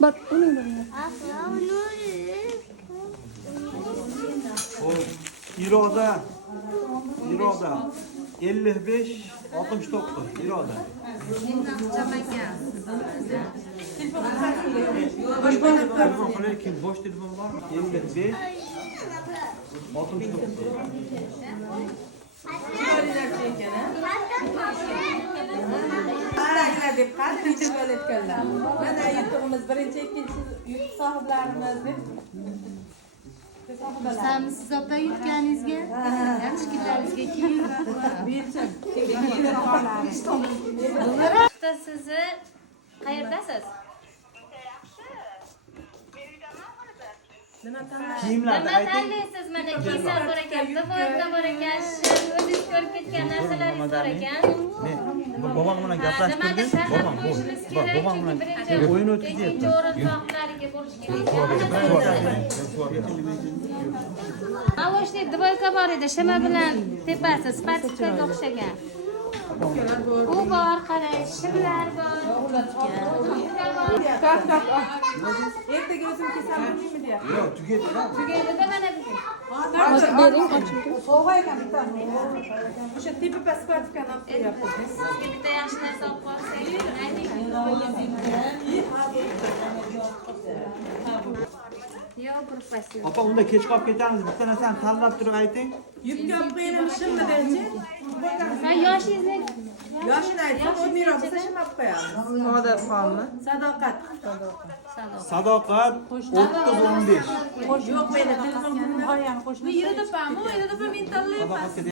Bak bunu da. İroda 55 69 İroda. Telefon kullanırken boş telefon var mı? 55 69. Qandagilar deb qani video olayotganlar. Mana yutug'imiz birinchi, ikkinchi yuk sohiblarimiz deb. Siz opa yutganingizga, yaxshi kunlaringizga keyin. Sizni qayerdasiz? Kiyimlarda Nima ayting. tanlaysiz? Mana kiyimlar bor ekan, divorda bor ekan, o'zingiz ko'rib ketgan narsalaringiz bor ekan. Men bobong bilan gaplashib Nimadir turdim. tanlab Bobong qo'yishimiz bak kerak. bobong bilan Birinchi o'yin o'tkazyapti. ikkinchi o'rinsoqlariga bo'lishi kerak. Avoshlik dvoyka bor edi, shima bilan tepasi spatifikaga o'xshagan. U bor, qarang, shimlar bor. Ertaga o'zim kesam bo'lmaymi deyapti. Yo'q, tugadi. Tugaydi-da mana bugun. Ochib bering, ochib. Sovg'a ekan bitta. O'sha tepa pasportkani olib qo'yapti. Sizga bitta yaxshi narsa olib qolsangiz, ayting. Yo, gruppasi. Opa, unda kech qolib ketamiz. Bitta narsani tanlab turib ayting. Yukka olib qo'yaman shimmi derchi? Ha, yoshingizni Yoshini aytib, o'tmayroq bo'lsa shim olib qo'yamiz. Sadoqatmi? Sadoqat. Sadoqat 30-15. Yo'q, meni telefon qilib qo'ygan qo'shni. Bu yerda pammi, u yerda men tanlayapman.